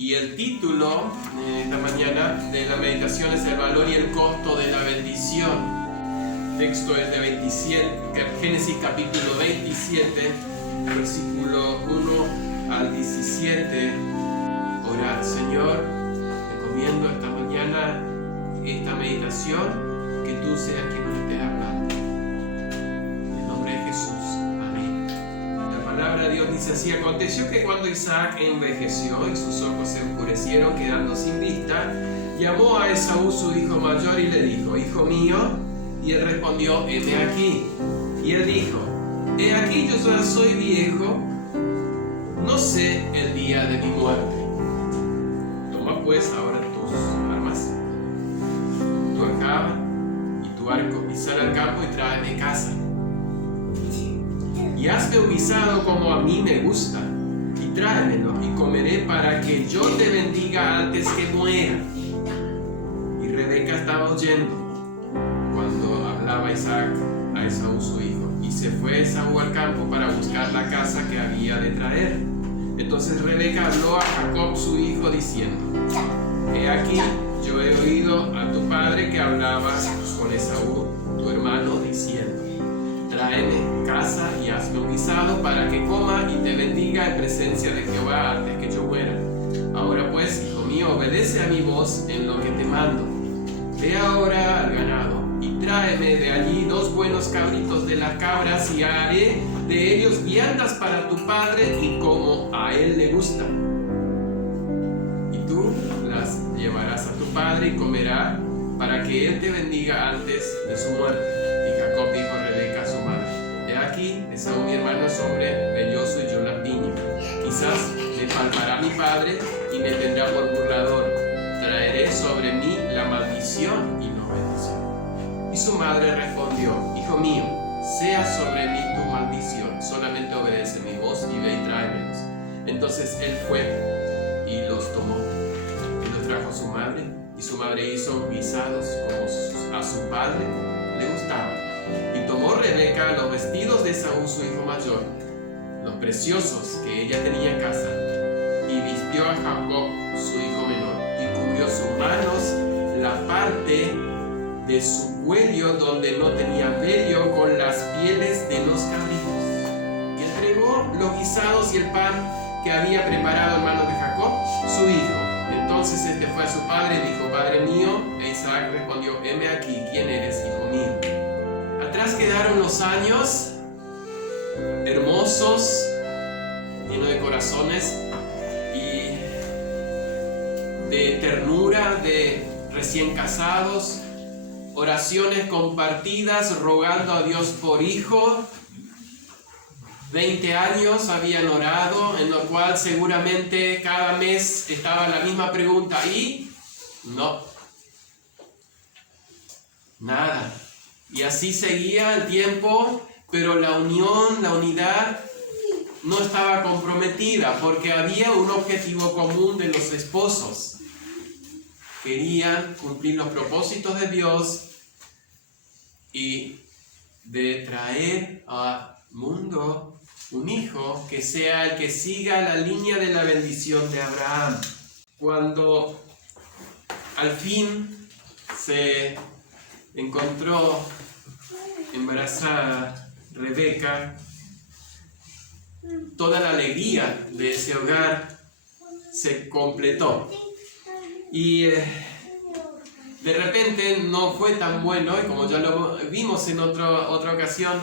Y el título esta mañana de la meditación es el valor y el costo de la bendición. El texto es de Génesis capítulo 27, versículo 1 al 17. Orad, Señor, recomiendo esta mañana esta meditación, que tú seas quien nos esté hablando. En el nombre de Jesús. La palabra de Dios dice así: aconteció que cuando Isaac envejeció y sus ojos se oscurecieron quedando sin vista, llamó a Esaú su hijo mayor y le dijo: hijo mío. Y él respondió: heme aquí. Y él dijo: he aquí, yo ya soy viejo, no sé el día de mi muerte. Toma pues ahora tus armas, tu aljaba y tu arco, y sal al campo y tráeme casa. Y hazme un guisado como a mí me gusta, y tráemelo, y comeré para que yo te bendiga antes que muera. Y Rebeca estaba oyendo cuando hablaba Isaac a Esaú su hijo, y se fue Esaú al campo para buscar la casa que había de traer. Entonces Rebeca habló a Jacob su hijo diciendo: he aquí, yo he oído a tu padre que hablabas con Esaú tu hermano diciendo: tráeme casa y hazme un guisado para que coma y te bendiga en presencia de Jehová antes que yo muera. Ahora pues, hijo mío, obedece a mi voz en lo que te mando. Ve ahora al ganado y tráeme de allí 2 buenos cabritos de las cabras, y haré de ellos viandas para tu padre y como a él le gusta. Y tú las llevarás a tu padre y comerá para que él te bendiga antes de su muerte. Y Jacob dijo a Rebeca su madre: he aquí, Esaú mi hermano es hombre velloso y yo lampiño. Quizás me faltará mi padre y me tendrá por burlador. Traeré sobre mí la maldición y no bendición. Y su madre respondió: hijo mío, sea sobre mí tu maldición, solamente obedece mi voz y ve y tráemelos. Entonces él fue y los tomó y los trajo a su madre, y su madre hizo guisados como a su padre le gustaba. Y tomó Rebeca los vestidos de Esaú su hijo mayor, los preciosos que ella tenía en casa, y vistió a Jacob su hijo menor, y cubrió sus manos, la parte de su cuello donde no tenía vello, con las pieles de los cabritos. Y entregó los guisados y el pan que había preparado en manos de Jacob su hijo. Entonces este fue a su padre y dijo: padre mío. E Isaac respondió: heme aquí, ¿quién eres, hijo mío? Atrás quedaron los años hermosos, llenos de corazones y de ternura de recién casados, oraciones compartidas rogando a Dios por hijo. 20 años habían orado, en lo cual seguramente cada mes estaba la misma pregunta: ¿y? No, nada. Y así seguía el tiempo, pero la unión, la unidad no estaba comprometida, porque había un objetivo común de los esposos. Querían cumplir los propósitos de Dios y de traer al mundo un hijo que sea el que siga la línea de la bendición de Abraham. Cuando al fin se encontró embarazada Rebeca, toda la alegría de ese hogar se completó. Y de repente no fue tan bueno, y como ya lo vimos en otra ocasión,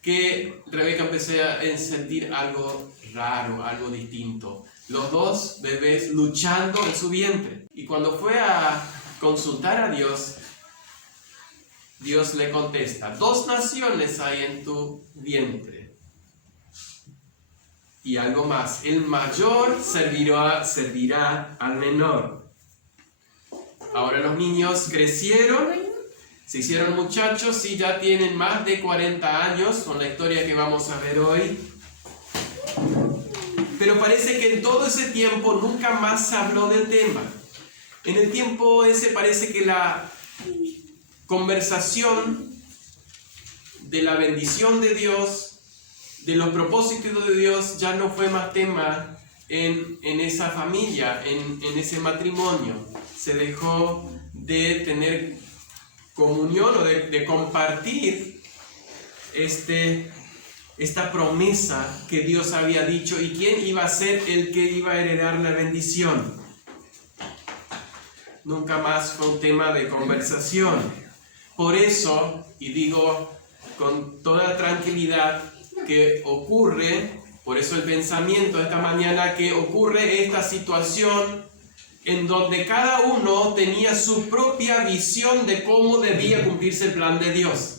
que Rebeca empezó a sentir algo raro, algo distinto. Los 2 bebés luchando en su vientre. Y cuando fue a consultar a Dios, Dios le contesta: 2 naciones hay en tu vientre. Y algo más: el mayor servirá al menor. Ahora los niños crecieron, se hicieron muchachos y ya tienen más de 40 años, con la historia que vamos a ver hoy. Pero parece que en todo ese tiempo nunca más se habló del tema. En el tiempo ese parece que la conversación de la bendición de Dios, de los propósitos de Dios, ya no fue más tema en esa familia, en ese matrimonio. Se dejó de tener comunión o de compartir esta promesa que Dios había dicho y quién iba a ser el que iba a heredar la bendición. Nunca más fue un tema de conversación. Por eso, y digo con toda tranquilidad, que ocurre, por eso el pensamiento de esta mañana, que ocurre esta situación en donde cada uno tenía su propia visión de cómo debía cumplirse el plan de Dios.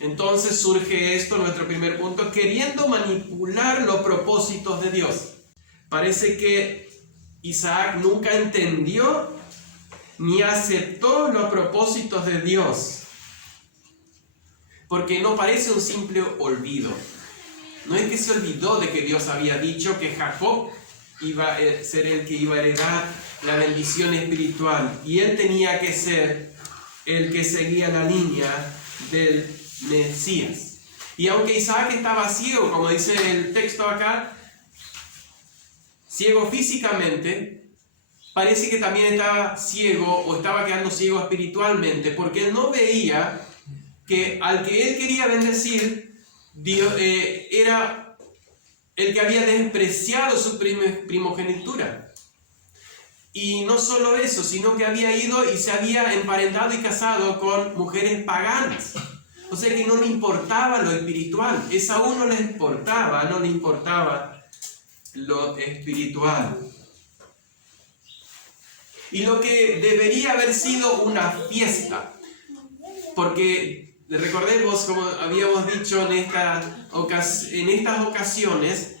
Entonces surge esto, nuestro primer punto, queriendo manipular los propósitos de Dios. Parece que Isaac nunca entendió ni aceptó los propósitos de Dios, porque no parece un simple olvido. No es que se olvidó de que Dios había dicho que Jacob iba a ser el que iba a heredar la bendición espiritual, y él tenía que ser el que seguía la línea del Mesías. Y aunque Isaac estaba ciego, como dice el texto acá, ciego físicamente, parece que también estaba ciego o estaba quedando ciego espiritualmente, porque él no veía que al que él quería bendecir, Dios, era el que había despreciado su primogenitura. Y no solo eso, sino que había ido y se había emparentado y casado con mujeres paganas. O sea que no le importaba lo espiritual. Esaú no le importaba lo espiritual. Y lo que debería haber sido una fiesta, porque recordemos, como habíamos dicho en estas ocasiones,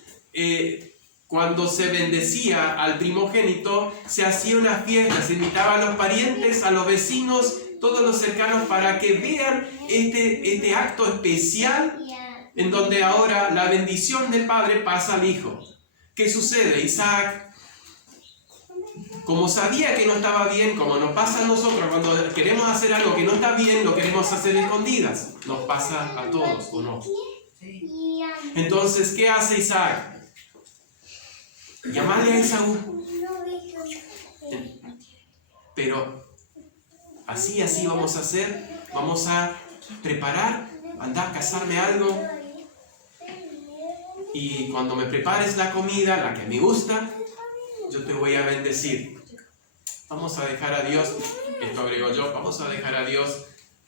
cuando se bendecía al primogénito, se hacía una fiesta, se invitaba a los parientes, a los vecinos, todos los cercanos, para que vean este acto especial en donde ahora la bendición del padre pasa al hijo. ¿Qué sucede? Isaac, como sabía que no estaba bien, como nos pasa a nosotros cuando queremos hacer algo que no está bien, lo queremos hacer escondidas. Nos pasa a todos, ¿o no? Entonces, ¿qué hace Isaac? Llamarle a Esaú. Pero así vamos a hacer. Vamos a preparar, andar a cazarme algo. Y cuando me prepares la comida, la que me gusta, yo te voy a bendecir. Vamos a dejar a Dios, esto agrego yo, vamos a dejar a Dios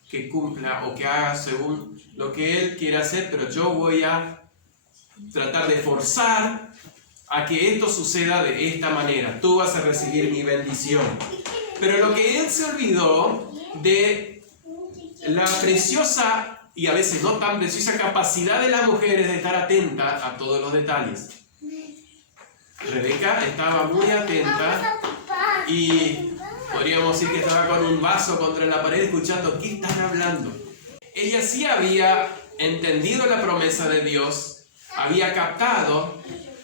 que cumpla o que haga según lo que Él quiere hacer, pero yo voy a tratar de forzar a que esto suceda de esta manera. Tú vas a recibir mi bendición. Pero lo que Él se olvidó de la preciosa y a veces no tan preciosa capacidad de las mujeres de estar atenta a todos los detalles. Rebeca estaba muy atenta y podríamos decir que estaba con un vaso contra la pared escuchando qué están hablando. Ella sí había entendido la promesa de Dios, había captado,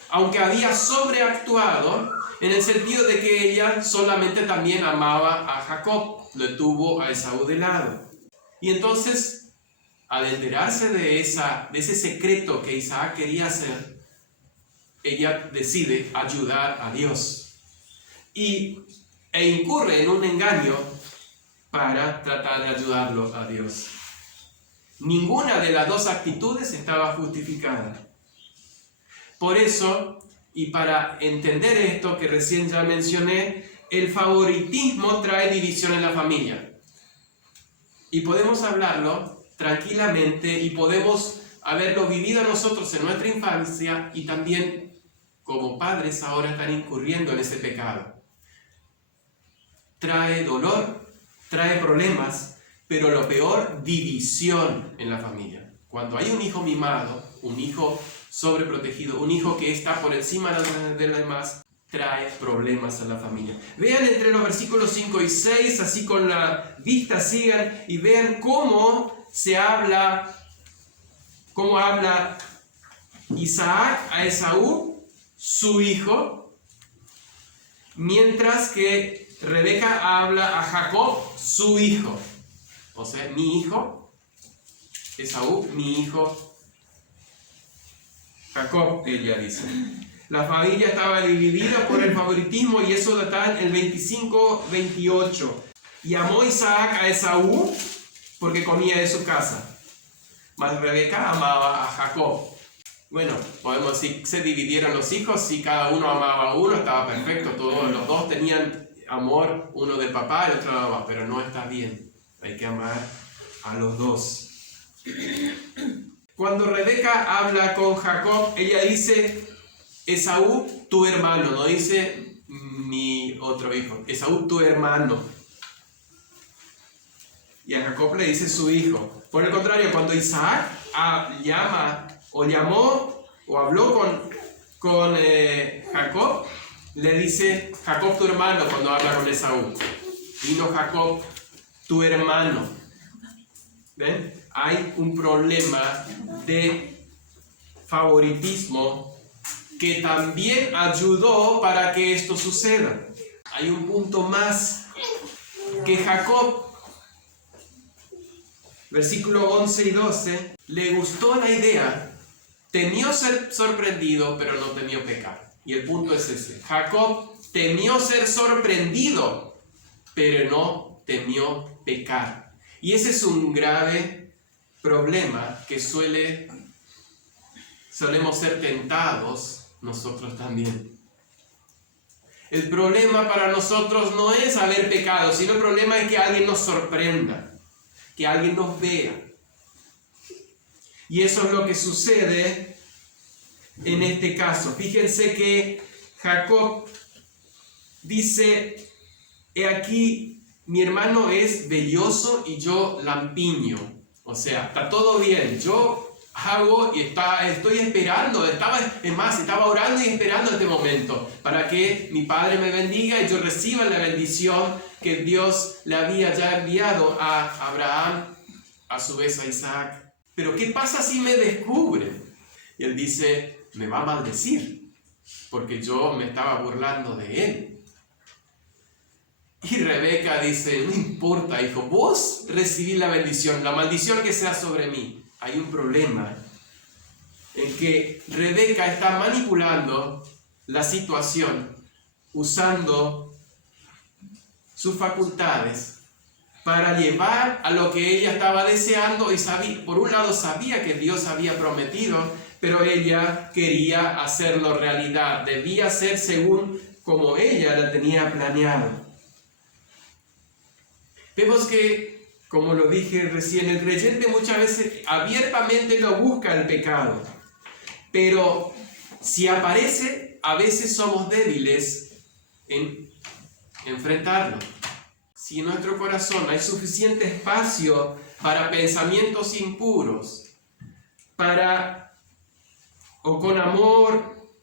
aunque había sobreactuado, en el sentido de que ella solamente también amaba a Jacob, lo tuvo a Esaú de lado. Y entonces, al enterarse de ese secreto que Isaac quería hacer, ella decide ayudar a Dios e incurre en un engaño para tratar de ayudarlo a Dios. Ninguna de las dos actitudes estaba justificada. Por eso, y para entender esto que recién ya mencioné, el favoritismo trae división en la familia. Y podemos hablarlo tranquilamente y podemos haberlo vivido nosotros en nuestra infancia y también como padres ahora están incurriendo en ese pecado. Trae dolor, trae problemas, pero lo peor, división en la familia. Cuando hay un hijo mimado, un hijo sobreprotegido, un hijo que está por encima de los demás, trae problemas a la familia. Vean entre los versículos 5 y 6, así con la vista sigan y vean cómo habla Isaac a Esaú, su hijo, mientras que Rebeca habla a Jacob, su hijo. O sea, mi hijo, Esaú, mi hijo, Jacob, ella dice. La familia estaba dividida por el favoritismo y eso está en el 25-28. Y amó Isaac a Esaú porque comía de su casa, mas Rebeca amaba a Jacob. Bueno, podemos decir que se dividieron los hijos, si cada uno amaba a uno, estaba perfecto, todos los dos tenían amor, uno del papá y el otro de la mamá, pero no está bien, hay que amar a los dos. Cuando Rebeca habla con Jacob, ella dice, Esaú, tu hermano, no dice mi otro hijo, Esaú, tu hermano. Y a Jacob le dice su hijo. Por el contrario, cuando Isaac llamó o habló con Jacob, le dice Jacob tu hermano cuando habla con Esaú. Y no Jacob tu hermano. ¿Ven? Hay un problema de favoritismo que también ayudó para que esto suceda. Hay un punto más que Jacob, versículo 11 y 12, le gustó la idea. Temió ser sorprendido, pero no temió pecar. Y el punto es ese. Jacob temió ser sorprendido, pero no temió pecar. Y ese es un grave problema que solemos ser tentados nosotros también. El problema para nosotros no es haber pecado, sino el problema es que alguien nos sorprenda, que alguien nos vea. Y eso es lo que sucede en este caso. Fíjense que Jacob dice, he aquí, mi hermano es velloso y yo lampiño. O sea, está todo bien. Yo hago y estoy esperando. Estaba orando y esperando este momento para que mi padre me bendiga y yo reciba la bendición que Dios le había ya enviado a Abraham, a su vez a Isaac. Pero ¿qué pasa si me descubren? Y él dice, me va a maldecir, porque yo me estaba burlando de él. Y Rebeca dice, no importa, hijo, vos recibí la bendición, la maldición que sea sobre mí. Hay un problema en que Rebeca está manipulando la situación, usando sus facultades para llevar a lo que ella estaba deseando y por un lado sabía que Dios había prometido, pero ella quería hacerlo realidad, debía ser según como ella la tenía planeado. Vemos que, como lo dije recién, el creyente muchas veces abiertamente lo busca el pecado, pero si aparece, a veces somos débiles en enfrentarlo. Si en nuestro corazón hay suficiente espacio para pensamientos impuros, o con amor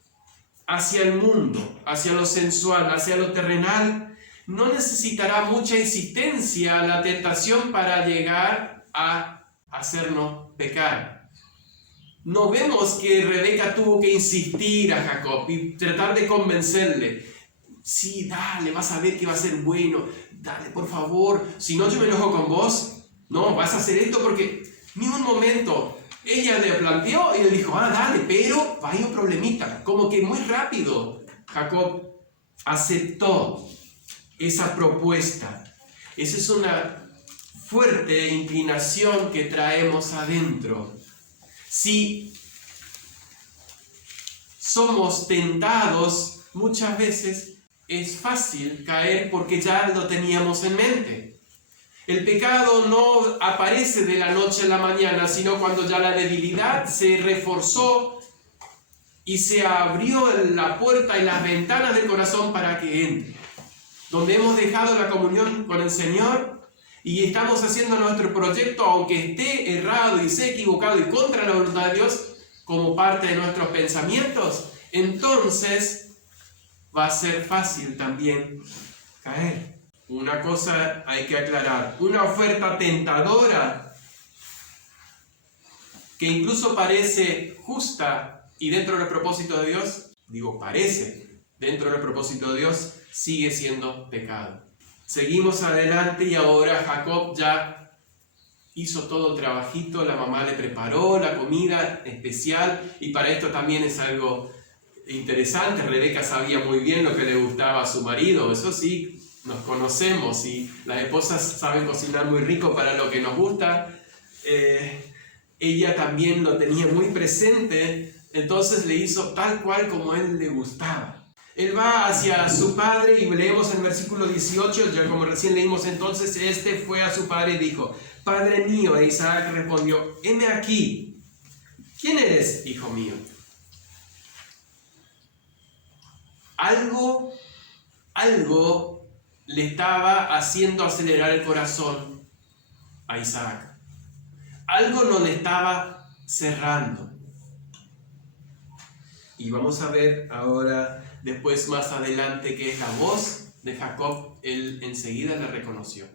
hacia el mundo, hacia lo sensual, hacia lo terrenal, no necesitará mucha insistencia la tentación para llegar a hacernos pecar. No vemos que Rebeca tuvo que insistir a Jacob y tratar de convencerle. Sí, dale, vas a ver que va a ser bueno. Dale, por favor, si no yo me enojo con vos. No, vas a hacer esto porque ni un momento. Ella le planteó y él dijo, dale, pero hay un problemita. Como que muy rápido Jacob aceptó esa propuesta. Esa es una fuerte inclinación que traemos adentro. Si somos tentados, muchas veces es fácil caer porque ya lo teníamos en mente. El pecado no aparece de la noche a la mañana, sino cuando ya la debilidad se reforzó y se abrió la puerta y las ventanas del corazón para que entre. Donde hemos dejado la comunión con el Señor y estamos haciendo nuestro proyecto, aunque esté errado y sea equivocado y contra la voluntad de Dios, como parte de nuestros pensamientos, entonces va a ser fácil también caer. Una cosa hay que aclarar, una oferta tentadora que incluso parece justa y dentro del propósito de Dios, parece dentro del propósito de Dios, sigue siendo pecado. Seguimos adelante y ahora Jacob ya hizo todo el trabajito, la mamá le preparó la comida especial y para esto también es algo interesante. Rebeca sabía muy bien lo que le gustaba a su marido, eso sí, nos conocemos y las esposas saben cocinar muy rico para lo que nos gusta. Ella también lo tenía muy presente, entonces le hizo tal cual como a él le gustaba. Él va hacia su padre y leemos en el versículo 18, ya como recién leímos, entonces este fue a su padre y dijo: Padre mío. E Isaac respondió: heme aquí. ¿Quién eres, hijo mío? Algo le estaba haciendo acelerar el corazón a Isaac. Algo no le estaba cerrando. Y vamos a ver ahora, después más adelante, que es la voz de Jacob. Él enseguida la reconoció.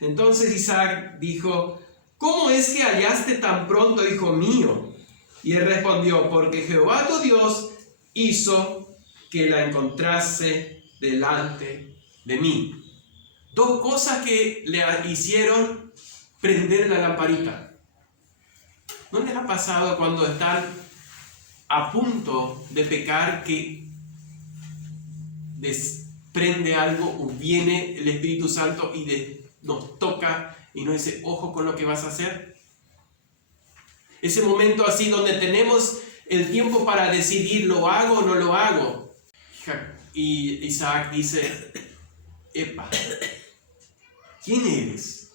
Entonces Isaac dijo: ¿cómo es que hallaste tan pronto, hijo mío? Y él respondió: porque Jehová tu Dios hizo que la encontrase delante de mí. Dos cosas que le hicieron prender la lamparita. ¿No les ha pasado cuando están a punto de pecar que desprende algo o viene el Espíritu Santo y nos toca y nos dice: ojo con lo que vas a hacer? Ese momento así donde tenemos el tiempo para decidir: ¿lo hago o no lo hago? Y Isaac dice: epa, ¿quién eres?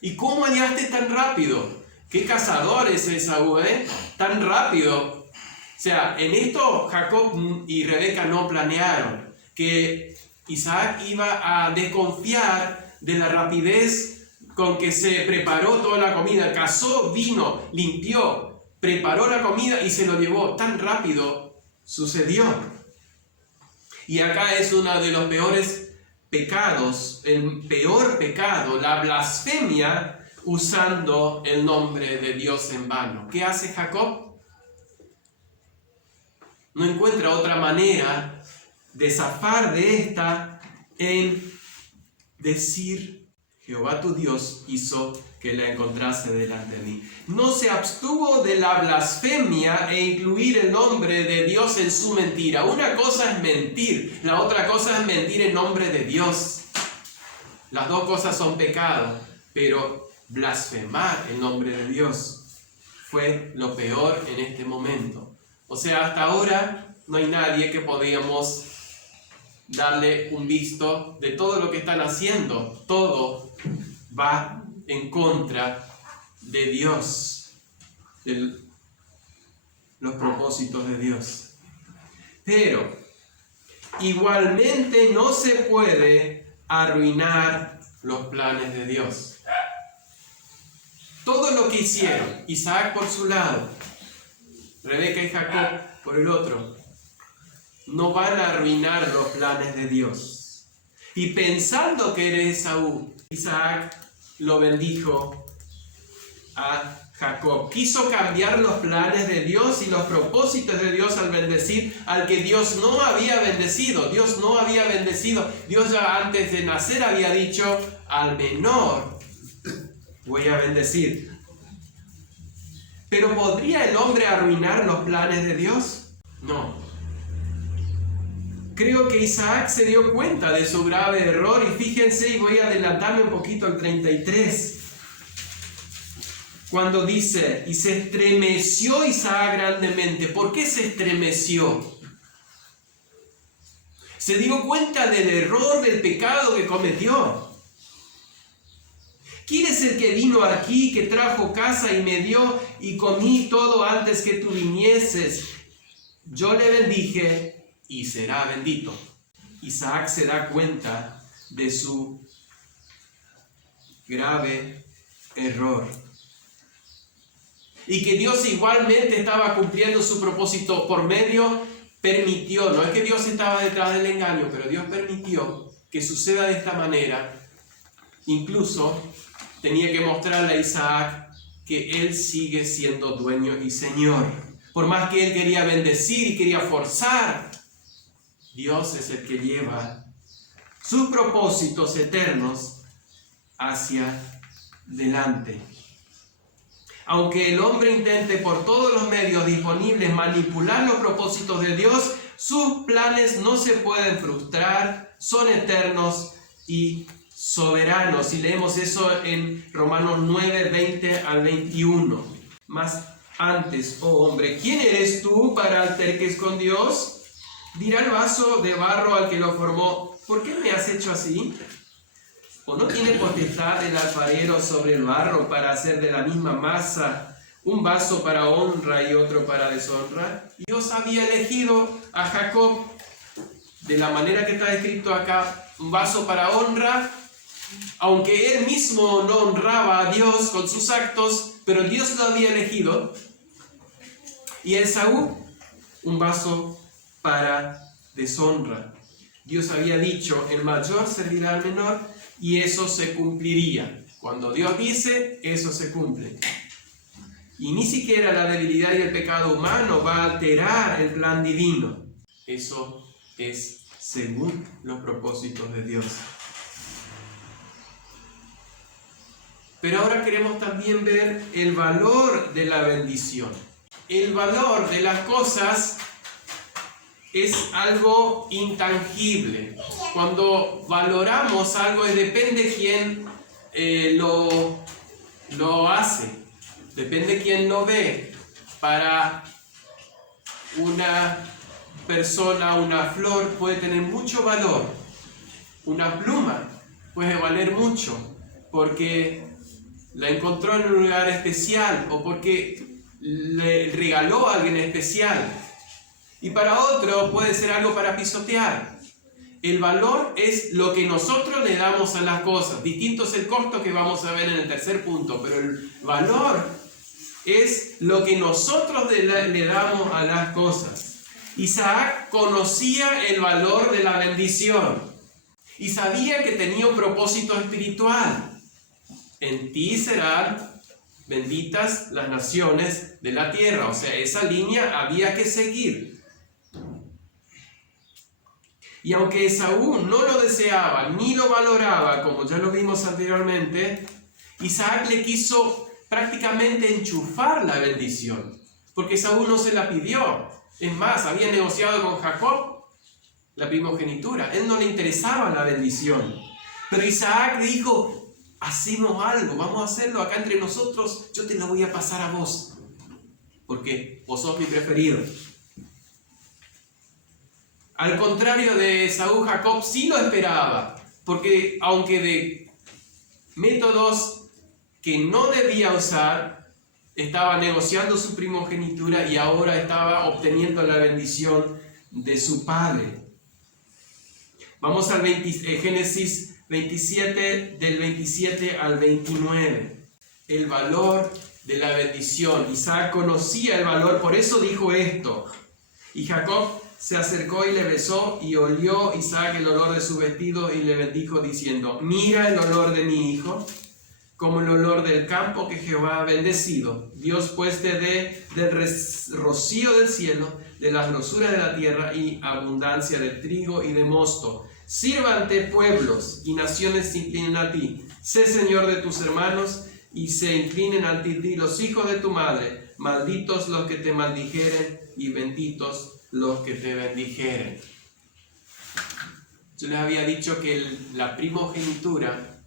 ¿Y cómo hallaste tan rápido? ¿Qué cazador es Esaú, tan rápido? O sea, en esto Jacob y Rebeca no planearon que Isaac iba a desconfiar de la rapidez con que se preparó toda la comida. Cazó, vino, limpió, preparó la comida y se lo llevó. Tan rápido sucedió. Y acá es uno de los peores pecados, el peor pecado, la blasfemia usando el nombre de Dios en vano. ¿Qué hace Jacob? No encuentra otra manera de zafar de esta en decir: Jehová tu Dios hizo que la encontrase delante de mí. No se abstuvo de la blasfemia e incluir el nombre de Dios en su mentira. Una cosa es mentir, la otra cosa es mentir en nombre de Dios. Las dos cosas son pecado, pero blasfemar el nombre de Dios fue lo peor en este momento. O sea, hasta ahora no hay nadie que podíamos darle un visto de todo lo que están haciendo. Todo va en contra de Dios, de los propósitos de Dios. Pero igualmente no se puede arruinar los planes de Dios. Todo lo que hicieron, Isaac por su lado, Rebeca y Jacob por el otro, no van a arruinar los planes de Dios. Y pensando que era Esaú, Isaac lo bendijo a Jacob. Quiso cambiar los planes de Dios y los propósitos de Dios al bendecir al que Dios no había bendecido. Dios no había bendecido. Dios ya antes de nacer había dicho: al menor voy a bendecir. ¿Pero podría el hombre arruinar los planes de Dios? No. Creo que Isaac se dio cuenta de su grave error y fíjense, y voy a adelantarme un poquito al 33, cuando dice: y se estremeció Isaac grandemente. ¿Por qué se estremeció? Se dio cuenta del error, del pecado que cometió. ¿Quién es el que vino aquí, que trajo casa y me dio y comí todo antes que tú vinieses? Yo le bendije y será bendito. Isaac se da cuenta de su grave error. Y que Dios igualmente estaba cumpliendo su propósito por medio, permitió, no es que Dios estaba detrás del engaño, pero Dios permitió que suceda de esta manera. Incluso tenía que mostrarle a Isaac que él sigue siendo dueño y señor. Por más que él quería bendecir y quería forzar, Dios es el que lleva sus propósitos eternos hacia delante. Aunque el hombre intente por todos los medios disponibles manipular los propósitos de Dios, sus planes no se pueden frustrar, son eternos y soberanos. Y leemos eso en Romanos 9, 20 al 21. Más antes, oh hombre, ¿quién eres tú para alterques con Dios? Dirá el vaso de barro al que lo formó, ¿por qué me has hecho así? ¿O no tiene potestad el alfarero sobre el barro para hacer de la misma masa un vaso para honra y otro para deshonra? Dios había elegido a Jacob de la manera que está escrito acá, un vaso para honra, aunque él mismo no honraba a Dios con sus actos, pero Dios lo había elegido. Y Esaú, un vaso para deshonra. Dios había dicho, el mayor servirá al menor, y eso se cumpliría. Cuando Dios dice, eso se cumple. Y ni siquiera la debilidad y el pecado humano va a alterar el plan divino. Eso es según los propósitos de Dios. Pero ahora queremos también ver el valor de la bendición. El valor de las cosas es algo intangible. Cuando valoramos algo, depende quién lo hace, depende quién lo ve. Para una persona, una flor puede tener mucho valor. Una pluma puede valer mucho porque la encontró en un lugar especial o porque le regaló a alguien especial. Y para otro puede ser algo para pisotear. El valor es lo que nosotros le damos a las cosas. Distinto es el costo que vamos a ver en el tercer punto, pero el valor es lo que nosotros le damos a las cosas. Isaac conocía el valor de la bendición y sabía que tenía un propósito espiritual. En ti serán benditas las naciones de la tierra. O sea, esa línea había que seguir. Y aunque Esaú no lo deseaba ni lo valoraba, como ya lo vimos anteriormente, Isaac le quiso prácticamente enchufar la bendición, porque Esaú no se la pidió. Es más, había negociado con Jacob la primogenitura. Él no le interesaba la bendición. Pero Isaac le dijo, hacemos algo, vamos a hacerlo acá entre nosotros, yo te lo voy a pasar a vos, porque vos sos mi preferido. Al contrario de Esaú, Jacob sí lo esperaba, porque aunque de métodos que no debía usar, estaba negociando su primogenitura y ahora estaba obteniendo la bendición de su padre. Vamos al Génesis 27, del 27 al 29. El valor de la bendición. Isaac conocía el valor, por eso dijo esto. Y Jacob se acercó y le besó, y olió Isaac el olor de su vestido y le bendijo diciendo, mira el olor de mi hijo, como el olor del campo que Jehová ha bendecido. Dios pues te dé del rocío del cielo, de las grosuras de la tierra y abundancia de trigo y de mosto. Sírvante pueblos y naciones se inclinen a ti. Sé señor de tus hermanos y se inclinen a ti los hijos de tu madre. Malditos los que te maldijeren y benditos los que te bendijeren. Yo les había dicho que la primogenitura,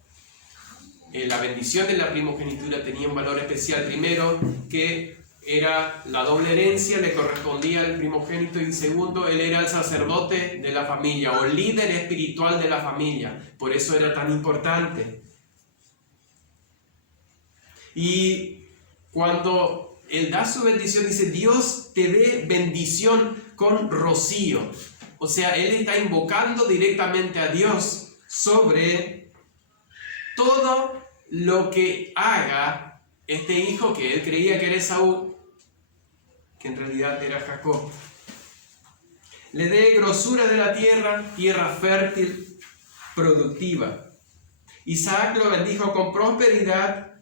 la bendición de la primogenitura tenía un valor especial. Primero, que era la doble herencia, le correspondía al primogénito, y segundo, él era el sacerdote de la familia o líder espiritual de la familia. Por eso era tan importante. Y cuando él da su bendición, dice, Dios te dé bendición con rocío. O sea, él está invocando directamente a Dios sobre todo lo que haga este hijo que él creía que era Esaú, que en realidad era Jacob. Le dé grosura de la tierra, tierra fértil, productiva. Isaac lo bendijo con prosperidad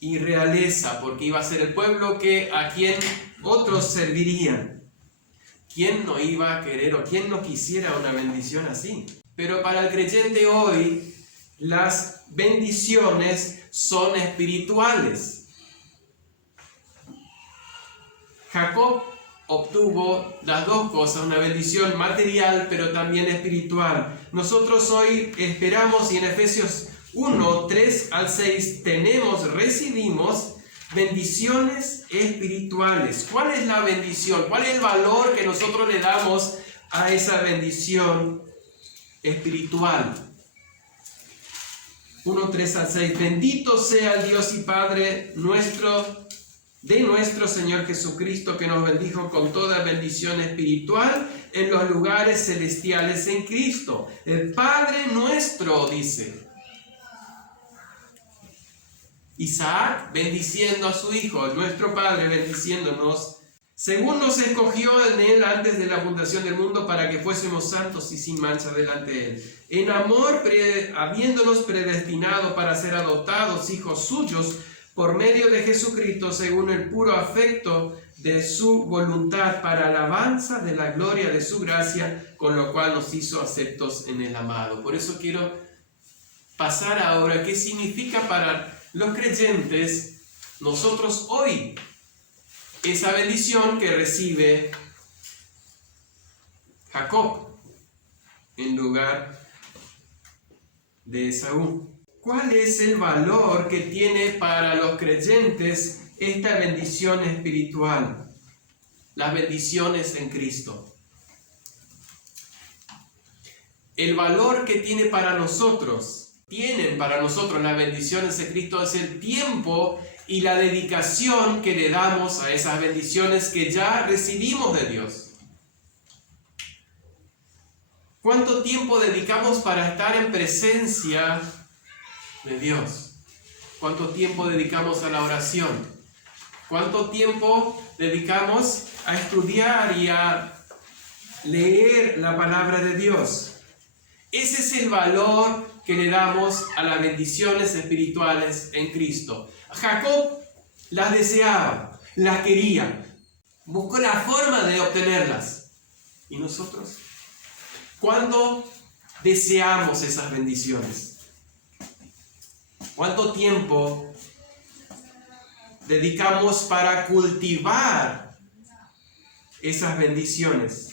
y realeza, porque iba a ser el pueblo a quien otros servirían. ¿Quién no iba a querer o quién no quisiera una bendición así? Pero para el creyente hoy, las bendiciones son espirituales. Jacob obtuvo las dos cosas, una bendición material, pero también espiritual. Nosotros hoy esperamos, y en Efesios 1, 3 al 6, recibimos bendiciones espirituales. ¿Cuál es la bendición? ¿Cuál es el valor que nosotros le damos a esa bendición espiritual? 1, 3 al 6. Bendito sea el Dios y Padre de nuestro Señor Jesucristo, que nos bendijo con toda bendición espiritual en los lugares celestiales en Cristo. El Padre nuestro, dice. Isaac bendiciendo a su hijo, nuestro Padre bendiciéndonos, según nos escogió en él antes de la fundación del mundo, para que fuésemos santos y sin mancha delante de él. En amor, habiéndonos predestinado para ser adoptados hijos suyos por medio de Jesucristo, según el puro afecto de su voluntad, para alabanza de la gloria de su gracia, con lo cual nos hizo aceptos en el amado. Por eso quiero pasar ahora qué significa para los creyentes nosotros hoy esa bendición que recibe Jacob en lugar de Esaú. ¿Cuál es el valor que tiene para los creyentes esta bendición espiritual? Las bendiciones en Cristo. El valor que tienen para nosotros las bendiciones de Cristo es el tiempo y la dedicación que le damos a esas bendiciones que ya recibimos de Dios. ¿Cuánto tiempo dedicamos para estar en presencia de Dios? ¿Cuánto tiempo dedicamos a la oración? ¿Cuánto tiempo dedicamos a estudiar y a leer la palabra de Dios? Ese es el valor que le damos a las bendiciones espirituales en Cristo. Jacob las deseaba, las quería, buscó la forma de obtenerlas. ¿Y nosotros? ¿Cuándo deseamos esas bendiciones? ¿Cuánto tiempo dedicamos para cultivar esas bendiciones?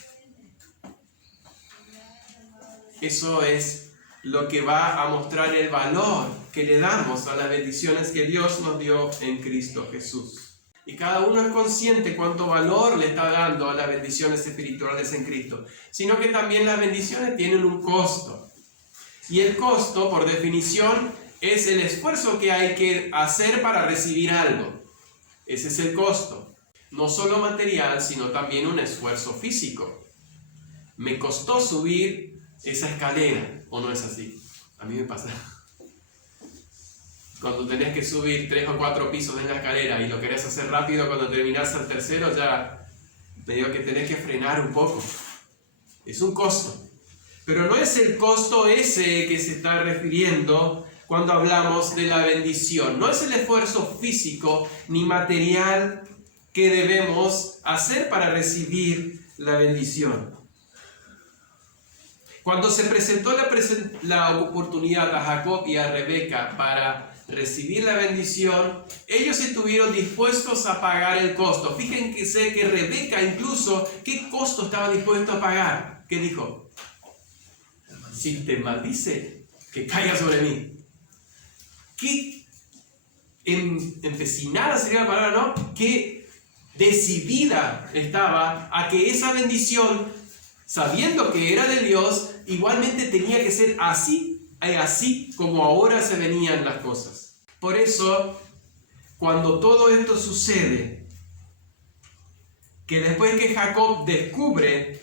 Eso es lo que va a mostrar el valor que le damos a las bendiciones que Dios nos dio en Cristo Jesús. Y cada uno es consciente cuánto valor le está dando a las bendiciones espirituales en Cristo, sino que también las bendiciones tienen un costo. Y el costo, por definición, es el esfuerzo que hay que hacer para recibir algo. Ese es el costo. No solo material, sino también un esfuerzo físico. Me costó subir esa escalera, ¿o no es así? A mí me pasa. Cuando tenés que subir 3 o 4 pisos en la escalera y lo querés hacer rápido, cuando terminás al tercero ya te digo que tenés que frenar un poco. Es un costo. Pero no es el costo ese que se está refiriendo cuando hablamos de la bendición. No es el esfuerzo físico ni material que debemos hacer para recibir la bendición. Cuando se presentó la oportunidad a Jacob y a Rebeca para recibir la bendición, ellos estuvieron dispuestos a pagar el costo. Fíjense que Rebeca incluso, ¿qué costo estaba dispuesto a pagar? ¿Qué dijo? Si te maldice, que caiga sobre mí. Qué empecinada sería la palabra, ¿no? Qué decidida estaba a que esa bendición, sabiendo que era de Dios, igualmente tenía que ser así como ahora se venían las cosas. Por eso, cuando todo esto sucede, que después que Jacob descubre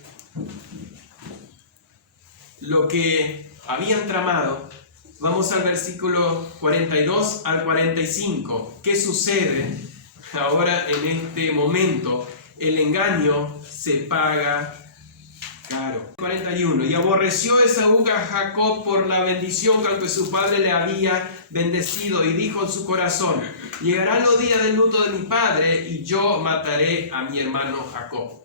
lo que habían tramado, vamos al versículo 42 al 45. ¿Qué sucede ahora en este momento? El engaño se paga caro. 41. Y aborreció Esaú a Jacob por la bendición con que su padre le había bendecido, y dijo en su corazón: llegarán los días del luto de mi padre, y yo mataré a mi hermano Jacob.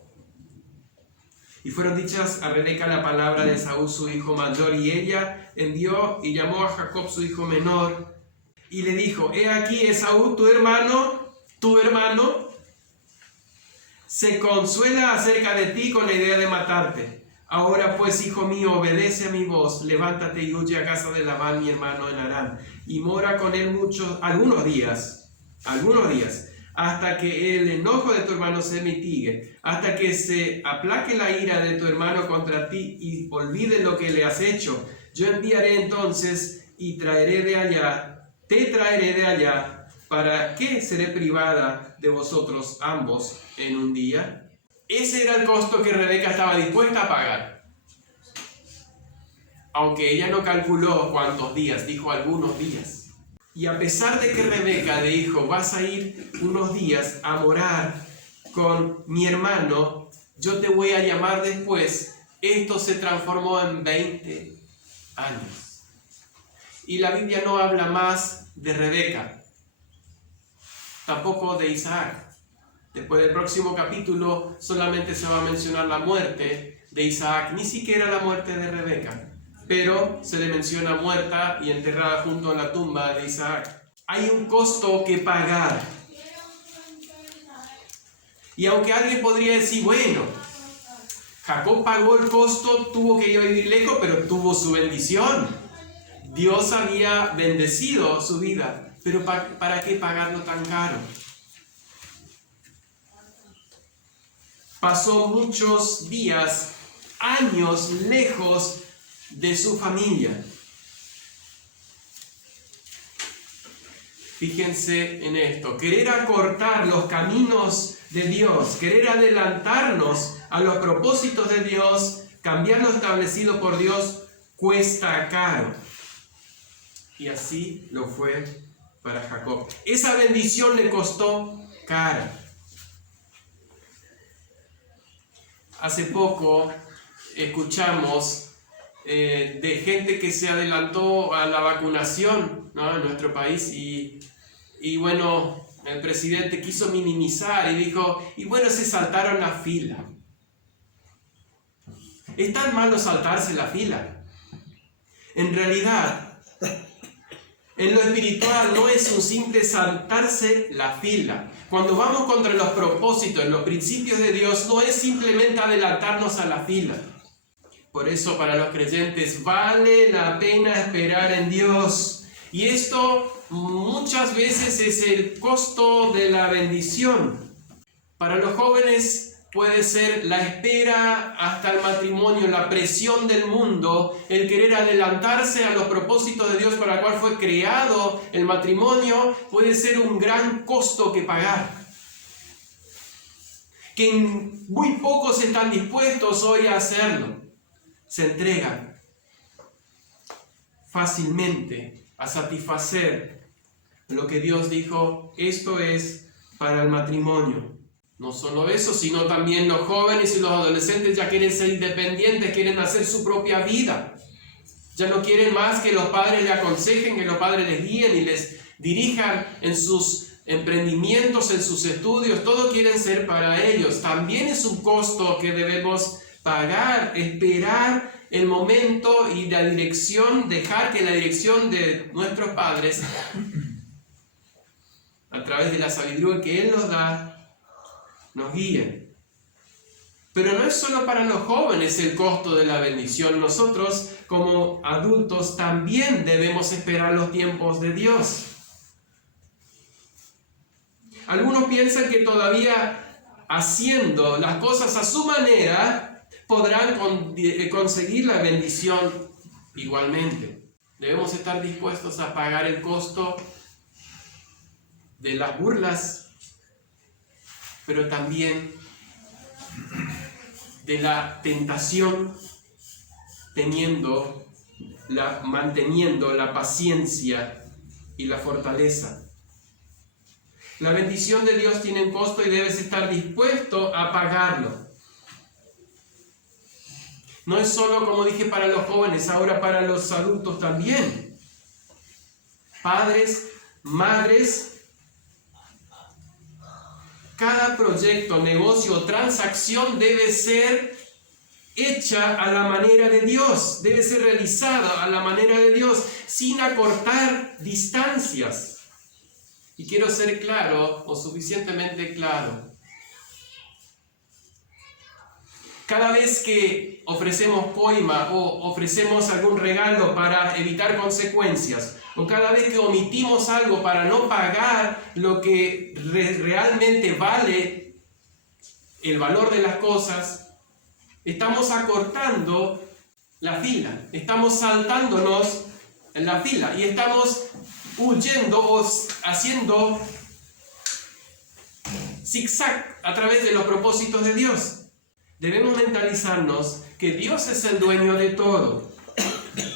Y fueron dichas a Rebeca la palabra de Esaú su hijo mayor, y ella envió y llamó a Jacob su hijo menor, y le dijo: he aquí Esaú tu hermano, se consuela acerca de ti con la idea de matarte. Ahora pues, hijo mío, obedece a mi voz, levántate y huye a casa de Labán, mi hermano, en Harán, y mora con él algunos días, hasta que el enojo de tu hermano se mitigue, hasta que se aplaque la ira de tu hermano contra ti y olvide lo que le has hecho. Yo enviaré entonces y te traeré de allá. ¿Para qué seré privada de vosotros ambos en un día? Ese era el costo que Rebeca estaba dispuesta a pagar. Aunque ella no calculó cuántos días, dijo algunos días. Y a pesar de que Rebeca le dijo, vas a ir unos días a morar con mi hermano, yo te voy a llamar después, esto se transformó en 20 años. Y la Biblia no habla más de Rebeca, tampoco de Isaac. Después del próximo capítulo solamente se va a mencionar la muerte de Isaac, ni siquiera la muerte de Rebeca, pero se le menciona muerta y enterrada junto a la tumba de Isaac. Hay un costo que pagar. Y aunque alguien podría decir, bueno, Jacob pagó el costo, tuvo que ir a vivir lejos, pero tuvo su bendición. Dios había bendecido su vida. Pero ¿para qué pagarlo tan caro? Pasó muchos días, años lejos de su familia. Fíjense en esto, querer acortar los caminos de Dios, querer adelantarnos a los propósitos de Dios, cambiar lo establecido por Dios, cuesta caro. Y así lo fue para Jacob. Esa bendición le costó cara. Hace poco escuchamos de gente que se adelantó a la vacunación, ¿no?, en nuestro país y bueno, el presidente quiso minimizar y dijo, y bueno, se saltaron la fila. ¿Es tan malo saltarse la fila? En realidad, en lo espiritual no es un simple saltarse la fila. Cuando vamos contra los propósitos, los principios de Dios, no es simplemente adelantarnos a la fila. Por eso para los creyentes vale la pena esperar en Dios. Y esto muchas veces es el costo de la bendición. Para los jóvenes puede ser la espera hasta el matrimonio, la presión del mundo, el querer adelantarse a los propósitos de Dios para el cual fue creado el matrimonio, puede ser un gran costo que pagar. Que muy pocos están dispuestos hoy a hacerlo. Se entregan fácilmente a satisfacer lo que Dios dijo, esto es para el matrimonio. No solo eso, sino también los jóvenes y los adolescentes ya quieren ser independientes, quieren hacer su propia vida. Ya no quieren más que los padres les aconsejen, que los padres les guíen y les dirijan en sus emprendimientos, en sus estudios. Todo quieren ser para ellos. También es un costo que debemos pagar, esperar el momento y la dirección, dejar que la dirección de nuestros padres, a través de la sabiduría que Él nos da, nos guíe. Pero no es solo para los jóvenes el costo de la bendición. Nosotros como adultos también debemos esperar los tiempos de Dios. Algunos piensan que todavía haciendo las cosas a su manera podrán conseguir la bendición igualmente. Debemos estar dispuestos a pagar el costo de las burlas, pero también de la tentación, manteniendo la paciencia y la fortaleza. La bendición de Dios tiene un costo y debes estar dispuesto a pagarlo. No es solo, como dije, para los jóvenes, ahora para los adultos también. Padres, madres, cada proyecto, negocio o transacción debe ser hecha a la manera de Dios, debe ser realizada a la manera de Dios, sin acortar distancias. Y quiero ser claro, o suficientemente claro. Cada vez que ofrecemos coima o ofrecemos algún regalo para evitar consecuencias, o cada vez que omitimos algo para no pagar lo que realmente vale el valor de las cosas, estamos acortando la fila, estamos saltándonos en la fila y estamos huyendo o haciendo zigzag a través de los propósitos de Dios. Debemos mentalizarnos que Dios es el dueño de todo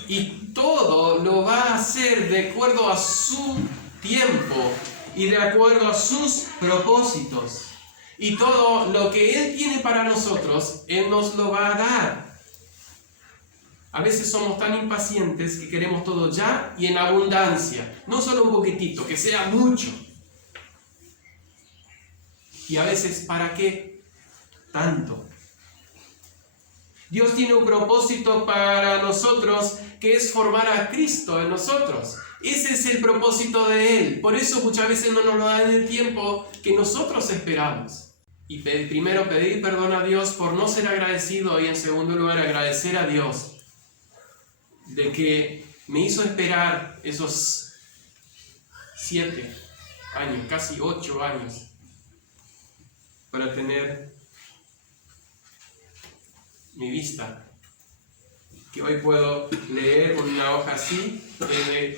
y todo lo va a hacer de acuerdo a su tiempo y de acuerdo a sus propósitos. Y todo lo que Él tiene para nosotros, Él nos lo va a dar. A veces somos tan impacientes que queremos todo ya y en abundancia, no solo un poquitito, que sea mucho. Y a veces, ¿para qué tanto? Dios tiene un propósito para nosotros que es formar a Cristo en nosotros. Ese es el propósito de Él. Por eso muchas veces no nos lo da en el tiempo que nosotros esperamos. Y primero pedir perdón a Dios por no ser agradecido y en segundo lugar agradecer a Dios de que me hizo esperar esos 7 años, casi 8 años para tener mi vista, que hoy puedo leer con una hoja así,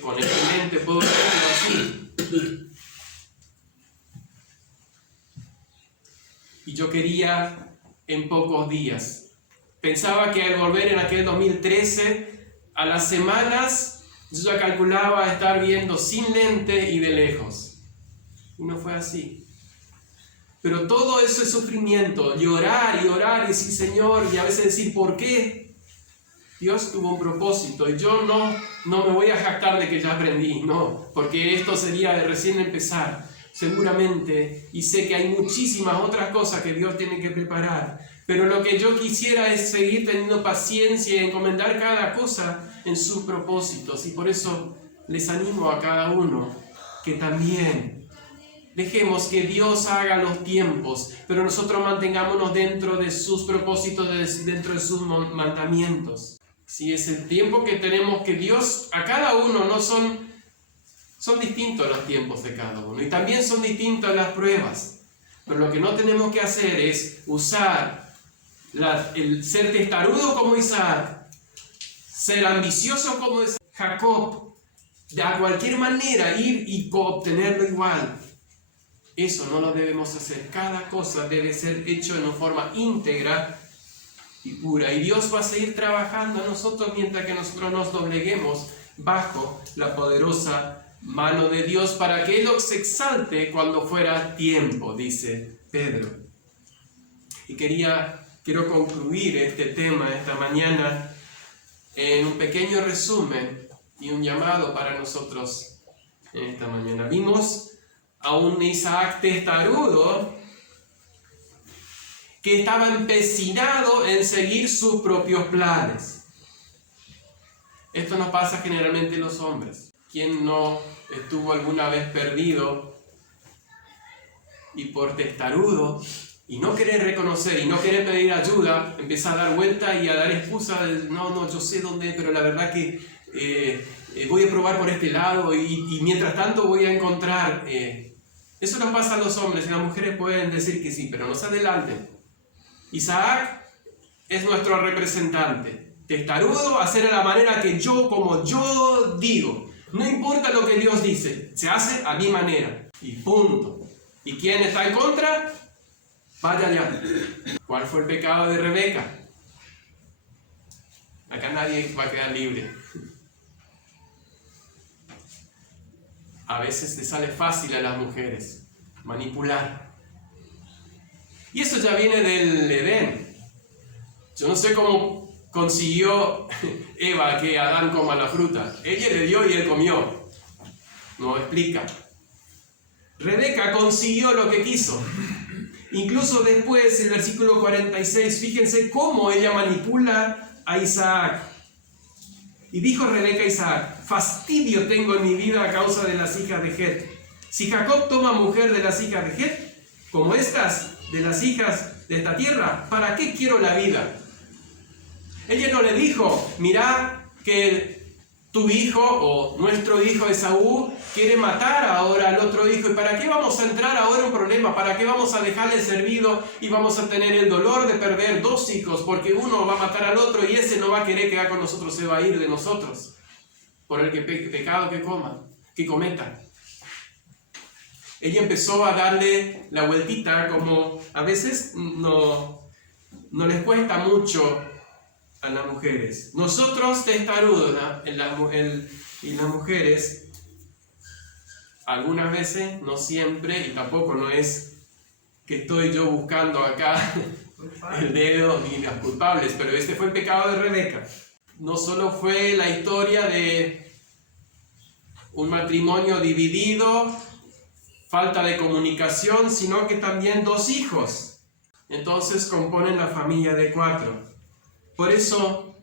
con este lente puedo leerlo así. Y yo quería en pocos días. Pensaba que al volver en aquel 2013, a las semanas, yo ya calculaba estar viendo sin lente y de lejos. Y no fue así. Pero todo eso es sufrimiento, llorar y decir Señor, y a veces decir ¿por qué? Dios tuvo un propósito y yo no me voy a jactar de que ya aprendí, no, porque esto sería de recién empezar, seguramente, y sé que hay muchísimas otras cosas que Dios tiene que preparar, pero lo que yo quisiera es seguir teniendo paciencia y encomendar cada cosa en sus propósitos, y por eso les animo a cada uno que también dejemos que Dios haga los tiempos, pero nosotros mantengámonos dentro de sus propósitos, dentro de sus mandamientos. Si es el tiempo que tenemos que Dios, a cada uno no son distintos los tiempos de cada uno, y también son distintas las pruebas, pero lo que no tenemos que hacer es usar el ser testarudo como Isaac, ser ambicioso como Jacob, de a cualquier manera ir y obtenerlo igual. Eso no lo debemos hacer. Cada cosa debe ser hecho de una forma íntegra y pura. Y Dios va a seguir trabajando en nosotros mientras que nosotros nos dobleguemos bajo la poderosa mano de Dios para que Él se exalte cuando fuera tiempo, dice Pedro. Y quiero concluir este tema esta mañana en un pequeño resumen y un llamado para nosotros en esta mañana. Vimos a un Isaac testarudo que estaba empecinado en seguir sus propios planes. Esto nos pasa generalmente en los hombres. ¿Quién no estuvo alguna vez perdido y por testarudo y no querer reconocer y no querer pedir ayuda, empieza a dar vuelta y a dar excusas de no, yo sé dónde, pero la verdad que voy a probar por este lado y mientras tanto voy a encontrar... Eso nos pasa a los hombres y las mujeres pueden decir que sí, pero no se adelanten. Isaac es nuestro representante. Testarudo, hacer a la manera que como yo digo. No importa lo que Dios dice, se hace a mi manera. Y punto. ¿Y quién está en contra? Vaya allá. ¿Cuál fue el pecado de Rebeca? Acá nadie va a quedar libre. A veces le sale fácil a las mujeres manipular. Y eso ya viene del Edén. Yo no sé cómo consiguió Eva que Adán coma la fruta. Ella le dio y él comió. No explica. Rebeca consiguió lo que quiso. Incluso después, el versículo 46, fíjense cómo ella manipula a Isaac. Y dijo Rebeca a Isaac: fastidio tengo en mi vida a causa de las hijas de Het. Si Jacob toma mujer de las hijas de Het, como estas de las hijas de esta tierra, ¿para qué quiero la vida? Ella no le dijo, mira que tu hijo o nuestro hijo Esaú quiere matar ahora al otro hijo, ¿y para qué vamos a entrar ahora en un problema? ¿Para qué vamos a dejarle servido y vamos a tener el dolor de perder dos hijos? Porque uno va a matar al otro y ese no va a querer quedar con nosotros, se va a ir de nosotros por el pecado que cometa. Ella empezó a darle la vueltita, como a veces no les cuesta mucho a las mujeres. Nosotros testarudos y las mujeres, algunas veces, no siempre, y tampoco no es que estoy yo buscando acá el dedo ni las culpables, pero este fue el pecado de Rebeca. No solo fue la historia de un matrimonio dividido, falta de comunicación, sino que también dos hijos. Entonces componen la familia de 4. Por eso,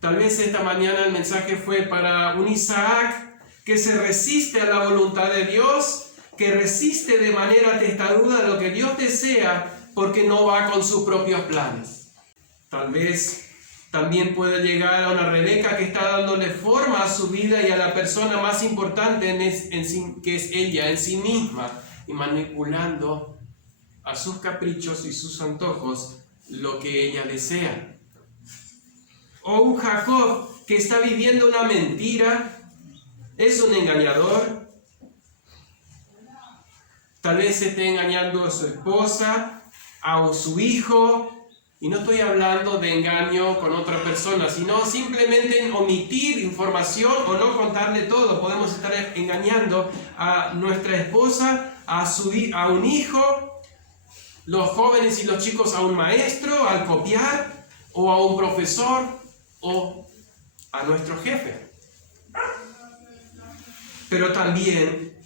tal vez esta mañana el mensaje fue para un Isaac que se resiste a la voluntad de Dios, que resiste de manera testaruda lo que Dios desea, porque no va con sus propios planes. Tal vez también puede llegar a una Rebeca que está dándole forma a su vida y a la persona más importante que es ella en sí misma, y manipulando a sus caprichos y sus antojos lo que ella desea. O un Jacob que está viviendo una mentira, es un engañador. Tal vez esté engañando a su esposa, a su hijo, y no estoy hablando de engaño con otra persona, sino simplemente en omitir información o no contarle todo. Podemos estar engañando a nuestra esposa, a un hijo, los jóvenes y los chicos a un maestro al copiar, o a un profesor, o a nuestro jefe. Pero también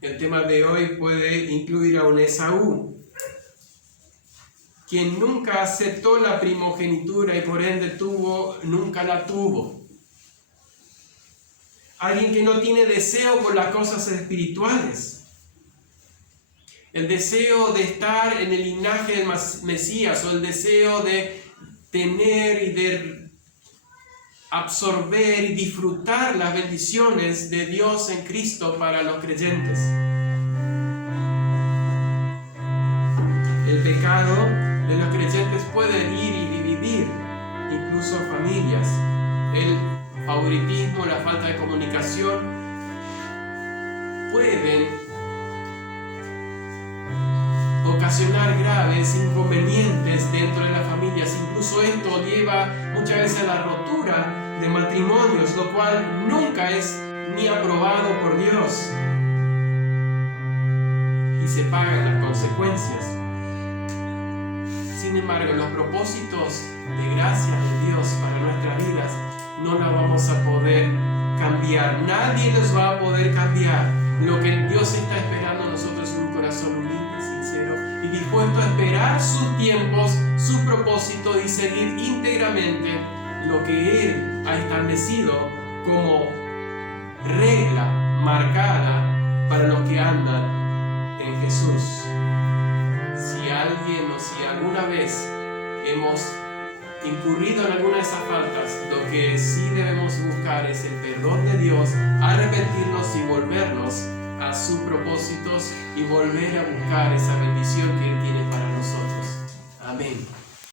el tema de hoy puede incluir a un Esaú, quien nunca aceptó la primogenitura y por ende nunca la tuvo. Alguien que no tiene deseo por las cosas espirituales. El deseo de estar en el linaje del Mesías, o el deseo de tener y de absorber y disfrutar las bendiciones de Dios en Cristo para los creyentes. El pecado de los creyentes puede ir y dividir incluso familias. El favoritismo, la falta de comunicación pueden ocasionar graves inconvenientes dentro de las familias. Incluso esto lleva muchas veces a la rotura de matrimonios, lo cual nunca es ni aprobado por Dios, y se pagan las consecuencias. Sin embargo, los propósitos de gracia de Dios para nuestras vidas no los vamos a poder cambiar. Nadie los va a poder cambiar. Lo que Dios está esperando a nosotros es un corazón humilde, sincero y dispuesto a esperar sus tiempos, sus propósitos y seguir íntegramente lo que Él ha establecido como regla marcada para los que andan en Jesús. Si alguien o si alguna vez hemos incurrido en alguna de esas faltas, lo que sí debemos buscar es el perdón de Dios, arrepentirnos y volvernos a sus propósitos y volver a buscar esa bendición que Él tiene para nosotros. Amén.